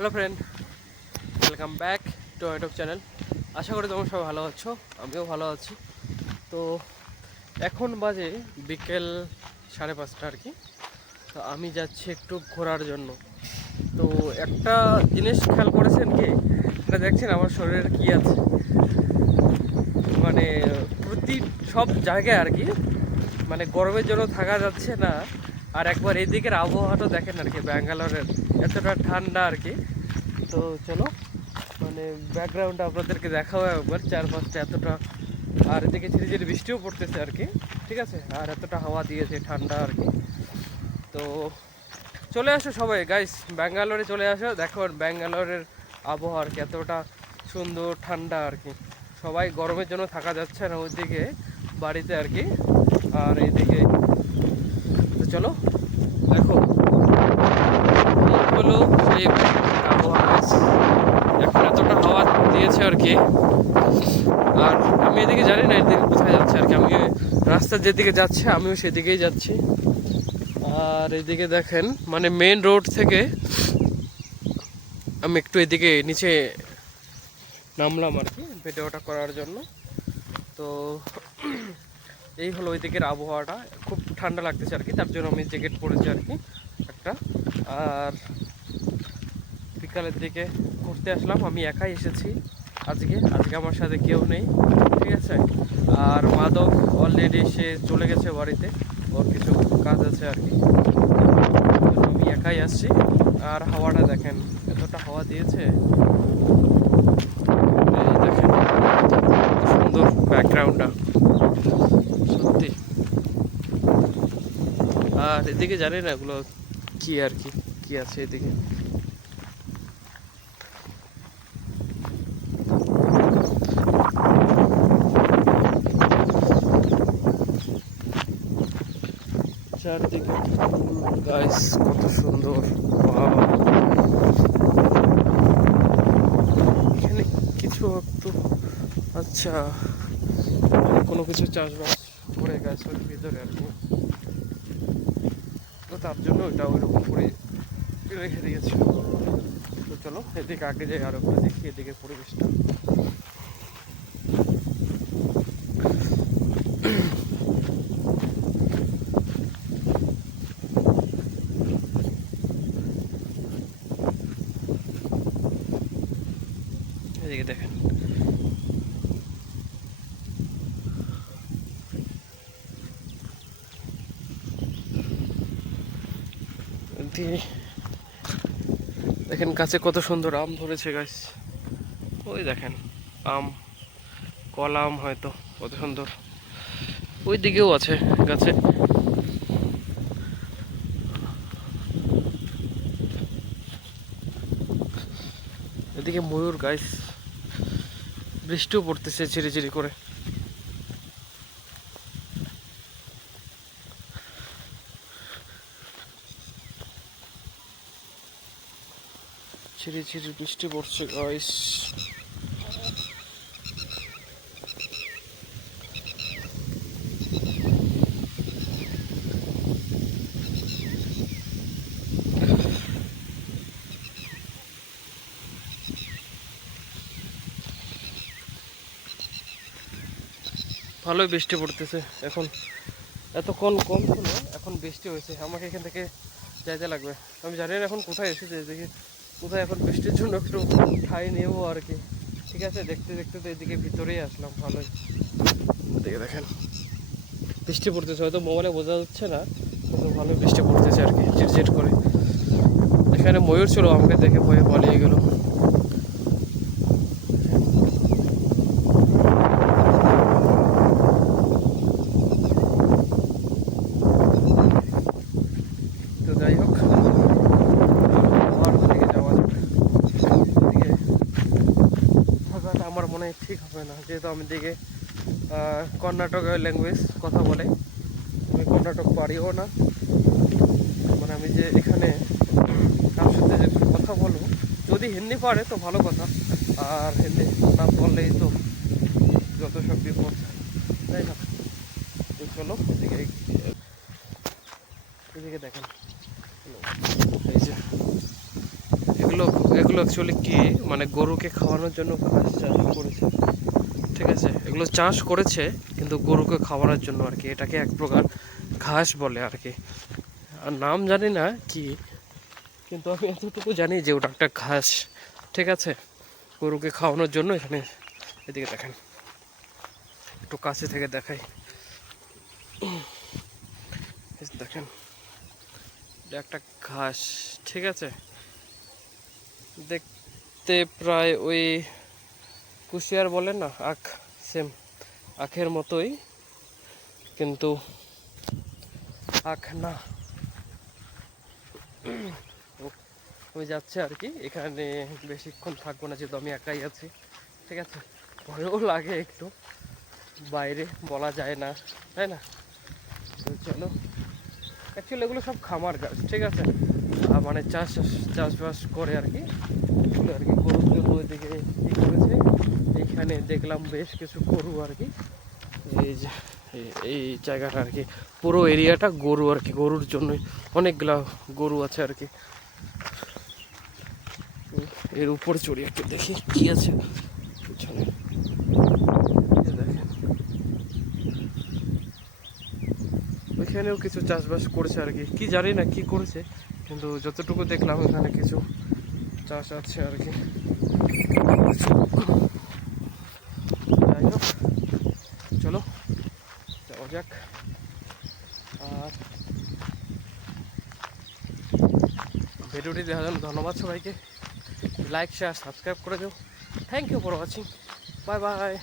Hello friend, welcome back to YouTube channel. আশা করি তোমরা সবাই ভালো আছো, আমিও ভালো আছি। তো এখন বাজে বিকেল সাড়ে পাঁচটা আর কি। তো আমি যাচ্ছি একটু ঘোরার জন্য। তো একটা জিনিস খেয়াল করেছেন কি? এটা দেখছেন আমার শরীরের কি আছে? মানে প্রতি সব জায়গায় আর কি মানে গরমের জন্য থাকা যাচ্ছে না। আর একবার এদিকের আবহাওয়াটা দেখেন আর কি, ব্যাঙ্গালোরের। এতটা ঠান্ডা আর কি। তো চলো মানে ব্যাকগ্রাউন্ডটা আপনাদেরকে দেখাও একবার, চারপাশটা এতটা। আর এদিকে ধীরে বৃষ্টিও পড়তেছে আর কি, ঠিক আছে? আর এতটা হাওয়া দিয়েছে, ঠান্ডা আর কি। তো চলে আসো সবাই গাইস ব্যাঙ্গালোরে চলে আসো, দেখো ব্যাঙ্গালোরের আবহাওয়া আর কি, এতটা সুন্দর, ঠান্ডা আর কি। সবাই গরমের জন্য থাকা যাচ্ছে না ওইদিকে, বাড়িতে আর কি। আর এইদিকে তো চলো। দেখো হলো সেই এখন এতটা হাওয়া দিয়েছে আর কি। আর আমি এদিকে জানি না এদিকে কোথায় যাচ্ছে আর কি। আমি রাস্তার যেদিকে যাচ্ছে, আমিও সেদিকেই যাচ্ছি। আর এদিকে দেখেন মানে মেন রোড থেকে আমি একটু এদিকে নিচে নামলাম আর কি ভিডিওটা করার জন্য। তো এই হলো ওই দিকের আবহাওয়াটা। খুব ঠান্ডা লাগতেছে আর কি, তার জন্য আমি জ্যাকেট পরেছি আর কি একটা। আর বিকালের দিকে ঘুরতে আসলাম, আমি একাই এসেছি আজকে। আজকে আমার সাথে কেউ নেই, ঠিক আছে? আর মাদক অলরেডি সে চলে গেছে বাড়িতে, ওর কিছু কাজ আছে আর কি। আমি একাই আসছি। আর হাওয়াটা দেখেন, এতটা হাওয়া দিয়েছে। দেখেন সুন্দর ব্যাকগ্রাউন্ডটা আর এদিকে জানি না এগুলো কি আর কি কি আছে এদিকে চারদিকে গাইস কত সুন্দর! এখানে কিছু আচ্ছা কোনো কিছু চাষবাস করে গাছের ভিতরে আর কি তার জন্য ওইটা ওইরকম করে রেখে দিয়েছে তো চলো, এদিকে আগে যাই, আরও করে দেখি এদিকে পরিবেশটা। এদিকে দেখেন। দিয়ে দেখেন গাছে কত সুন্দর আম ধরেছে গাছ ওই দেখেন, আম, কলা আম হয়তো, কত সুন্দর। ওই দিকেও আছে গাছে। এদিকে ময়ূর গাছ বৃষ্টিও পড়তেছে ঝিরি ঝিরি করে। ঝিরি ঝিরি বৃষ্টি পড়ছে গাইস ভালোই বৃষ্টি পড়তেছে এখন। এতক্ষণ কম ছিল এখন বৃষ্টি হয়েছে। আমাকে এখান থেকে যাইতে লাগবে। আমি জানি না এখন কোথায় এসেছে, দেখি। কোথায় এখন বৃষ্টির জন্য একটু ঠাই নেব আর কি। ঠিক আছে, দেখতে দেখতে তো এদিকে ভিতরেই আসলাম, ভালোই। দেখে দেখেন, বৃষ্টি পড়তেছে, হয়তো মোবাইলে বোঝা যাচ্ছে না, কিন্তু ভালো বৃষ্টি পড়তেছে আর কি চিটচিট করে। এখানে ময়ূর ছিল, আমাকে দেখে ভয়ে পালিয়ে গেল তো যাই হোক আমার দিকে যাওয়া যাক এদিকে থাকাটা আমার মনে হয় ঠিক হবে না, যেহেতু আমি দিকে কর্ণাটক ল্যাঙ্গুয়েজ কথা বলে। আমি কর্ণাটক পারিও না। মানে আমি যে এখানে কার সাথে যে কথা বলব, যদি হিন্দি পারে তো ভালো কথা, আর হিন্দি না বললেই তো যত সব বিপদ। তাই না? তো চলো, এদিকে এদিকে দেখেন। এই যে এগুলো এগুলো অ্যাকচুয়ালি কি? মানে গরুকে খাওয়ানোর জন্য ঘাস চাষ করেছে। ঠিক আছে? এগুলো চাষ করেছে, কিন্তু গরুকে খাওয়ানোর জন্য আর কি। এটাকে এক প্রকার ঘাস বলে আর কি। আর নাম জানি না কি, কিন্তু আমি এতটুকু জানি যে ওটা একটা ঘাস। ঠিক আছে? গরুকে খাওয়ানোর জন্য এখানে, এদিকে দেখেন। একটু কাছে থেকে দেখাই। দেখেন একটা ঘাস। ঠিক আছে? দেখতে প্রায় ওই কুশিয়ার বলে না, আখ, সেম, আখের মতোই। কিন্তু আখ না। ওই যাচ্ছে আর কি, এখানে বেশিক্ষণ থাকব না, যেহেতু আমি একাই আছি। ঠিক আছে, ভয়ও লাগে একটু, বাইরে বলা যায় না, তাই না? তো চলো অ্যাকচুয়ালি এগুলো সব খামার গাছ, ঠিক আছে। মানে চাষ, চাষবাস করে আর কি। আর কি গরুকে ওইদিকে ই করেছে। এইখানে দেখলাম বেশ কিছু গরু আর কি। এই জায়গাটা আর কি। পুরো এরিয়াটা গরু আর কি, গরুর জন্যই অনেকগুলা গরু আছে আর কি। এর উপরে চড়ি একটু দেখি কি আছে। পিছনে এই যে দেখেন ওইখানেও কিছু চাষবাস করেছে আর কি। কি জানি না কি করেছে, কিন্তু যতটুকু দেখলাম এখানে কিছু চাষ আছে আর কি। যাই হোক, চলো, যাওয়া যাক। আর ভিডিওটি দেখার জন্য ধন্যবাদ সবাইকে। লাইক শেয়ার সাবস্ক্রাইব করে দিও। Thank you for watching bye bye